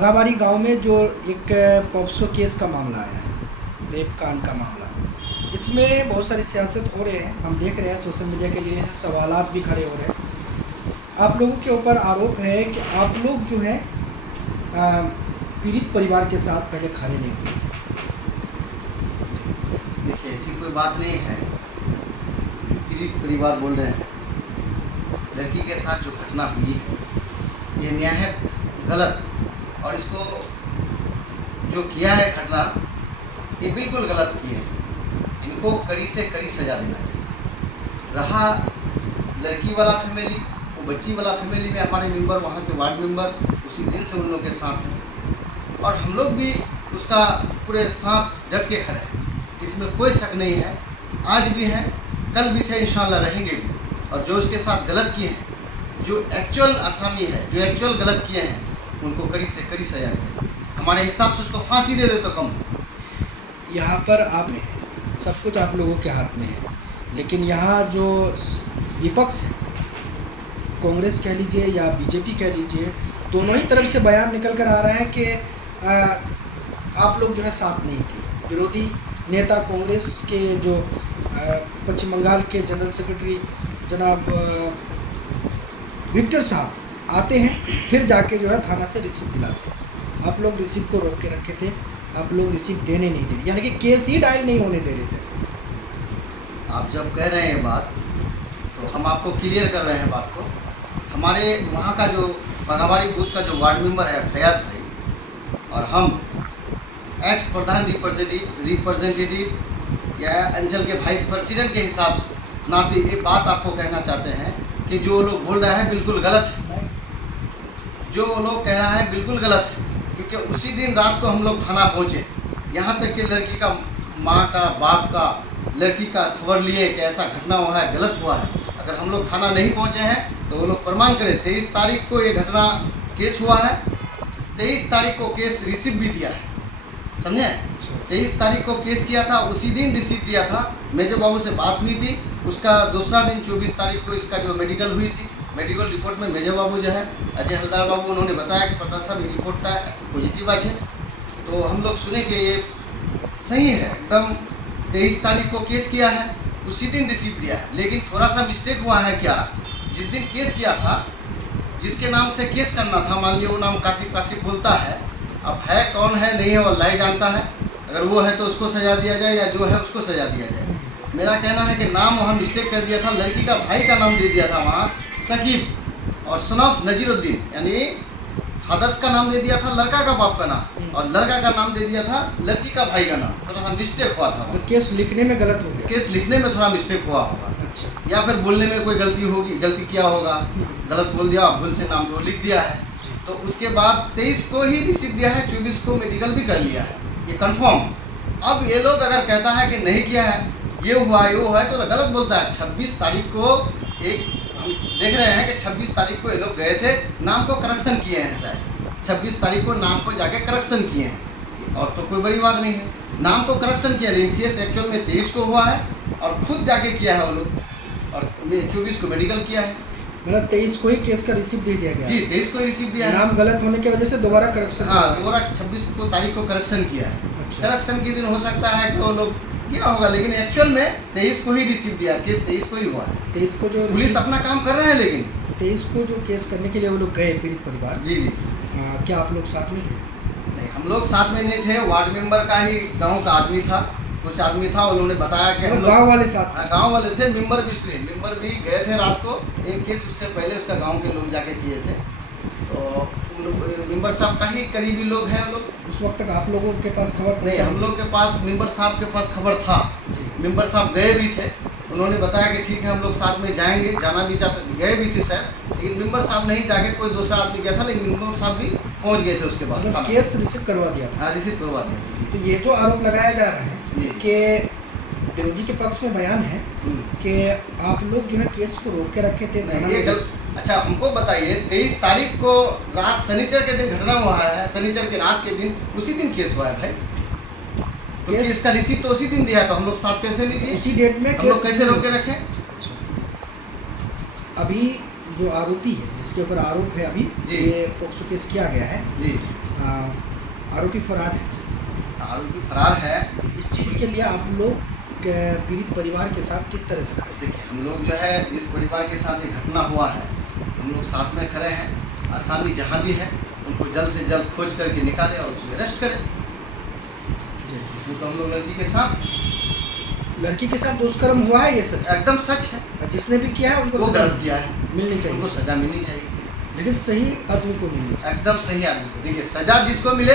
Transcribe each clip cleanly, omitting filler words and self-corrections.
बागाबाड़ी गांव में जो एक पॉक्सो केस का मामला आया है, रेप कांड का मामला, इसमें बहुत सारी सियासत हो रहे हैं। हम देख रहे हैं सोशल मीडिया के लिए सवालात भी खड़े हो रहे हैं। आप लोगों के ऊपर आरोप है कि आप लोग जो है पीड़ित परिवार के साथ पहले खड़े नहीं हुए। देखिए, ऐसी कोई बात नहीं है। पीड़ित परिवार बोल रहे हैं, लड़की के साथ जो घटना हुई है ये निहायत गलत, और इसको जो किया है घटना ये बिल्कुल गलत की है। इनको कड़ी से कड़ी सजा देना चाहिए। रहा लड़की वाला फैमिली, वो बच्ची वाला फैमिली में हमारे मेंबर, वहाँ के वार्ड मेंबर उसी दिन से उन लोगों के साथ हैं, और हम लोग भी उसका पूरे साथ डट के खड़े हैं। इसमें कोई शक नहीं है। आज भी हैं, कल भी थे, इंशाल्लाह रहेंगे भी। और जो उसके साथ गलत किए हैं, जो एक्चुअल आसामी है, जो एक्चुअल गलत किए हैं, उनको कड़ी से कड़ी सजा दें। हमारे हिसाब से उसको फांसी दे दे तो कम। यहाँ पर आप में है, सब कुछ आप लोगों के हाथ में है, लेकिन यहाँ जो विपक्ष है, कांग्रेस कह लीजिए या बीजेपी कह लीजिए, दोनों ही तरफ से बयान निकल कर आ रहा है कि आप लोग जो है साथ नहीं थे। विरोधी नेता कांग्रेस के जो पश्चिम बंगाल के जनरल सेक्रेटरी जनाब विक्टर साहब आते हैं, फिर जाके जो है थाना से रिसीप्ट दिलाते हैं। आप लोग रिसीप्ट को रोक के रखे थे, आप लोग रिसीप्ट देने नहीं दे रहे, यानी कि केस ही डायल नहीं होने दे रहे थे। आप जब कह रहे हैं ये बात, तो हम आपको क्लियर कर रहे हैं बात को। हमारे वहाँ का जो बागाबाड़ी बूथ का जो वार्ड मेंबर है फयाज भाई, और हम एक्स प्रधान रिप्रेजेंटेटिव या अंचल के वाइस प्रेसिडेंट के हिसाब से नाते ये बात आपको कहना चाहते हैं कि जो लोग बोल रहे हैं बिल्कुल गलत है। जो लोग कह रहा है बिल्कुल गलत है, क्योंकि उसी दिन रात को हम लोग थाना पहुँचे। यहाँ तक कि लड़की का माँ का, बाप का, लड़की का खबर लिए कि ऐसा घटना हुआ है, गलत हुआ है। अगर हम लोग थाना नहीं पहुँचे हैं तो वो लोग प्रमाण करें। 23 तारीख को ये घटना केस हुआ है, 23 तारीख को केस रिसीव भी दिया है, समझे। 23 तारीख को केस किया था, उसी दिन रिसीव दिया था। मेजर बाबू से बात हुई थी, उसका दूसरा दिन 24 तारीख को इसका जो मेडिकल हुई थी, मेडिकल रिपोर्ट में मेजर बाबू जो है अजय हलदार बाबू, उन्होंने बताया कि प्रधान साहब ये रिपोर्ट का पॉजिटिव है। तो हम लोग सुने कि ये सही है एकदम। 23 तारीख को केस किया है, उसी दिन रिसीव दिया है। लेकिन थोड़ा सा मिस्टेक हुआ है क्या, जिस दिन केस किया था, जिसके नाम से केस करना था, मान लिया वो नाम काशिफ बोलता है। अब है कौन है नहीं है वो अल्लाह ही जानता है। अगर वो है तो उसको सजा दिया जाए, या जो है उसको सजा दिया जाए। मेरा कहना है कि नाम वहाँ मिस्टेक कर दिया था। लड़की का भाई का नाम दे दिया था वहाँ सकीब, और सन ऑफ नजीरुद्दीन, यानी फादर्स का नाम दे दिया था लड़का का बाप का नाम, और लड़का का नाम दे दिया था लड़की का भाई का नाम। थोड़ा सा मिस्टेक हुआ था। तो केस लिखने में गलत हो गया। केस लिखने में थोड़ा मिस्टेक हुआ होगा। अच्छा। या फिर बोलने में कोई गलती होगी, गलती किया होगा, गलत बोल दिया, भूल से नाम को लिख दिया है। तो उसके बाद 23 को ही रिसीव दिया है, 24 को मेडिकल भी कर लिया है, ये कंफर्म। अब ये लोग अगर कहता है कि नहीं किया है, ये हुआ है, तो गलत बोलता है। 26 तारीख को एक हम देख रहे हैं कि 26 तारीख को ये लोग गए थे, नाम को करेक्शन किए हैं शायद। 26 तारीख को नाम को जाके करेक्शन किए हैं, और तो कोई बड़ी बात नहीं है। नाम को करेक्शन किया, लेकिन केस एक्चुअल में 23 को हुआ है, और खुद जाके किया है वो लोग, और 24 को मेडिकल किया है। मतलब 23 को ही केस का रिसीप्ट दे दिया गया। जी, 23 को ही रिसीव दिया है। नाम गलत होने की वजह से दोबारा करेक्शन। हाँ, दोबारा 26 को तारीख को करेक्शन किया है। अच्छा। करेक्शन के दिन हो सकता है कि वो लोग किया होगा, लेकिन एक्चुअल में 23 को ही रिसीव दिया। केस 23 को ही हुआ है। 23 को जो पुलिस अपना काम कर रहे हैं, लेकिन 23 को जो केस करने के लिए वो लोग गए पीड़ित परिवार। जी जी। क्या आप लोग साथ में थे? नहीं, हम लोग साथ में नहीं थे। वार्ड मेंबर का ही गांव का आदमी था, कुछ आदमी था, उन्होंने बताया कि हम गाँव वाले साथ, गांव वाले थे। मेंबर भी गए थे रात को। इन केस उससे पहले उसका गांव के लोग जाके किए थे। तो मेंबर साहब का ही करीबी लोग हैं वो लोग। उस वक्त तक आप लोगों के पास खबर नहीं, हम लोग के पास, मेंबर साहब के पास खबर था। मेंबर साहब गए भी थे, उन्होंने बताया कि ठीक है हम लोग साथ में जाएंगे, जाना भी चाहते, गए भी थे शायद, लेकिन मेंबर साहब नहीं जाके कोई दूसरा आदमी गया था, लेकिन मेंबर साहब भी पहुंच गए थे उसके बाद। मतलब केस रिसीव करवा दिया था। हाँ, रिसीव करवा दिया। तो ये जो आरोप लगाया जा रहा है कि विरोधी के पक्ष में बयान है कि आप लोग जो है केस को रोक के रखे थे। ये अच्छा, हमको बताइए, 23 तारीख को रात शनिचर के दिन घटना हुआ है, शनिचर के रात के दिन, उसी दिन केस हुआ है भाई। तो केस का रिसीप्ट तो उसी दिन दिया, तो हम लोग साथ कैसे नहीं दिए? उसी डेट में हम लोग कैसे रोक के रखे? अभी जो आरोपी है, जिसके ऊपर आरोप है अभी, ये पॉक्सो केस किया गया है जी, आरोपी फरार है। आरोपी फरार है। इस चीज़ के लिए आप लोग पीड़ित परिवार के साथ किस तरह से खड़े? देखिए, हम लोग जो है जिस परिवार के साथ ये घटना हुआ है, हम लोग साथ में खड़े हैं। आसामी जहाँ भी है उनको जल्द से जल्द खोज करके निकाले और उसको अरेस्ट करें। इसमें तो हम लोग लड़की के साथ दुष्कर्म हुआ है, ये सच? एकदम सच है। जिसने भी किया है उनको गलत किया है, मिलनी चाहिए, उनको सजा मिलनी चाहिए, लेकिन सही आदमी को मिलनी चाहिए। एकदम सही आदमी को। देखिए, सजा जिसको मिले,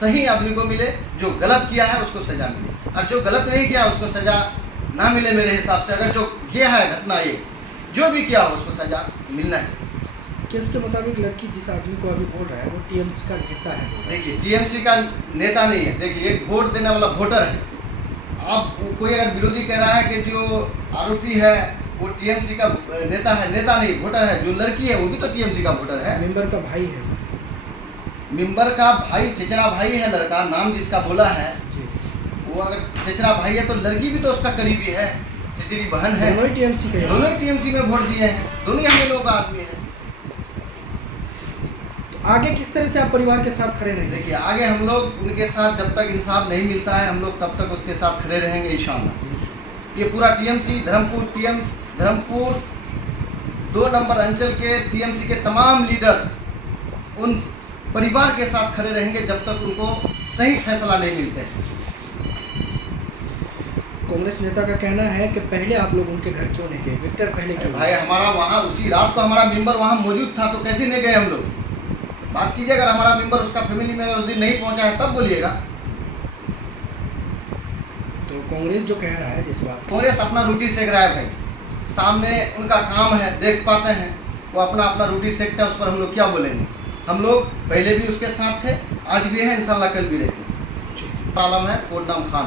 सही आदमी को मिले। जो गलत किया है उसको सजा मिले, और जो गलत नहीं किया उसको सजा ना मिले। मेरे हिसाब से अगर जो किया है घटना, ये जो भी किया हो उसको सजा मिलना चाहिए। केस के मुताबिक लड़की जिस आदमी को अभी बोल रहा है वो टीएमसी का नेता है। देखिए, टीएमसी का नेता नहीं है। देखिए, एक वोट देने वाला वोटर है। आप कोई अगर विरोधी कह रहा है कि जो आरोपी है वो टीएमसी का नेता है, नेता नहीं, वोटर है। जो लड़की है वो भी तो टीएमसी का वोटर है, मेंबर का भाई है। मेंबर का भाई, चचेरा भाई है लड़का, नाम जिसका बोला है जी। वो अगर चचेरा भाई है तो लड़की भी तो उसका करीबी है, चचेरी बहन है। दोनों ही टीएमसी के, दोनों ही टीएमसी में वोट दिए हैं, दोनों ही हम लोगों का आदमी है। आगे किस तरह से आप परिवार के साथ खड़े रहेंगे? देखिए, आगे हम लोग उनके साथ जब तक इंसाफ नहीं मिलता है हम लोग तब तक उसके साथ खड़े रहेंगे इंशाअल्लाह। ये पूरा टीएमसी धर्मपुर 2 नंबर अंचल के टीएमसी के तमाम लीडर्स उन परिवार के साथ खड़े रहेंगे जब तक उनको सही फैसला नहीं मिलते हैं। कांग्रेस नेता का कहना है कि पहले आप लोग उनके घर क्यों नहीं गए? विक्टर पहले क्यों? भाई, हमारा वहाँ उसी रात को हमारा मेंबर वहाँ मौजूद था, तो कैसे नहीं गए हम लोग? बात कीजिए, अगर हमारा मेंबर उसका फैमिली में उस दिन नहीं पहुंचा है तब बोलिएगा। तो कांग्रेस जो कह रहा है जिस बात, कांग्रेस अपना रोटी सेक रहा है भाई, सामने उनका काम है, देख पाते हैं, वो अपना अपना रोटी सेकता है, उस पर हम लोग क्या बोलेंगे? हम लोग पहले भी उसके साथ थे, आज भी हैं, इंशाल्लाह कल भी रहेंगे। आलम है, कोड नाम खान।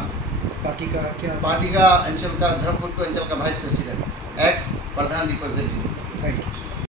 पार्टी का क्या? पार्टी का अंचल का, धर्मपुर अंचल का vice president, x Pradhan representative. Thank you.